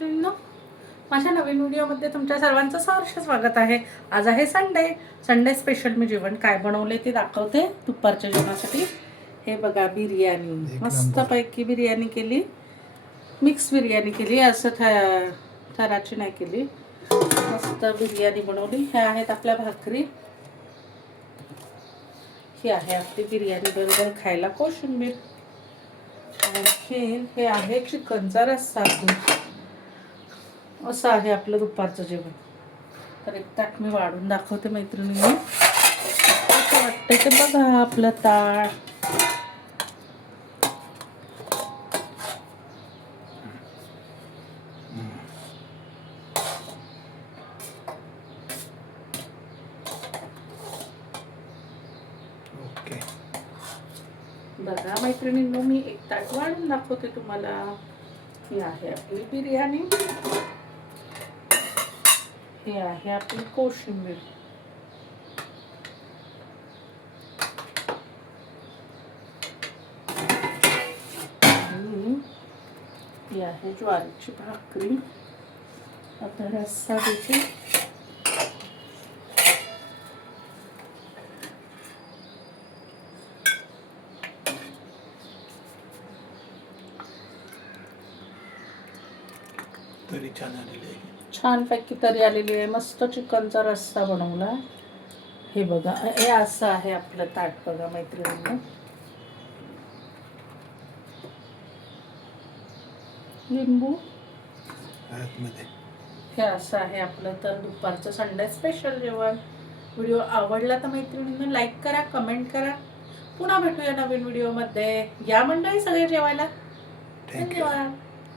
मैत्रिणींनो, माझ्या नवीन व्हिडिओमध्ये तुमच्या सर्वांचं सहर्ष स्वागत आहे. आज आहे संडे स्पेशल. मी जेवण काय बनवले ते दाखवते दुपारच्या जेवणासाठी. हे बघा, बिर्याणी, मस्तपैकी बिर्याणी केली, मिक्स बिर्याणी केली, असं थराची नाही केली, मस्त बिर्याणी बनवली. हे आहेत आपल्या भाकरी, ही आहे आपली बिर्याणी बरोबर खायला कोशिंबीर. हे आहे चिकनचा रस्सा. असं आहे आपलं दुपारचं जेवण. तर एक ताट मी वाढून दाखवते मैत्रिणींनी, कसं वाटतं ते बघा आपलं ताट. बघा मैत्रिणींनो, मी एक ताट वाढून दाखवते तुम्हाला. ही आहे आपली बिर्याणी, ही आहे आपली कोशिंबीर, ही आहे ज्वारीची भाकरी. आता रस्सा देते. तरी छान आलेली आहे, छानपैकी तरी आलेली आहे. मस्त चिकनचा रस्सा बनवला. हे बघा, हे असं आहे आपलं ताट. बघा मैत्रिणींनो, लिंबू, हे असं आहे आपलं तर दुपारचं संडे स्पेशल जेवण. व्हिडिओ आवडला तर मैत्रिणींनो लाईक करा, कमेंट करा. पुन्हा भेटूया नवीन व्हिडिओमध्ये. या मंडळी सगळे जेवायला. धन्यवाद.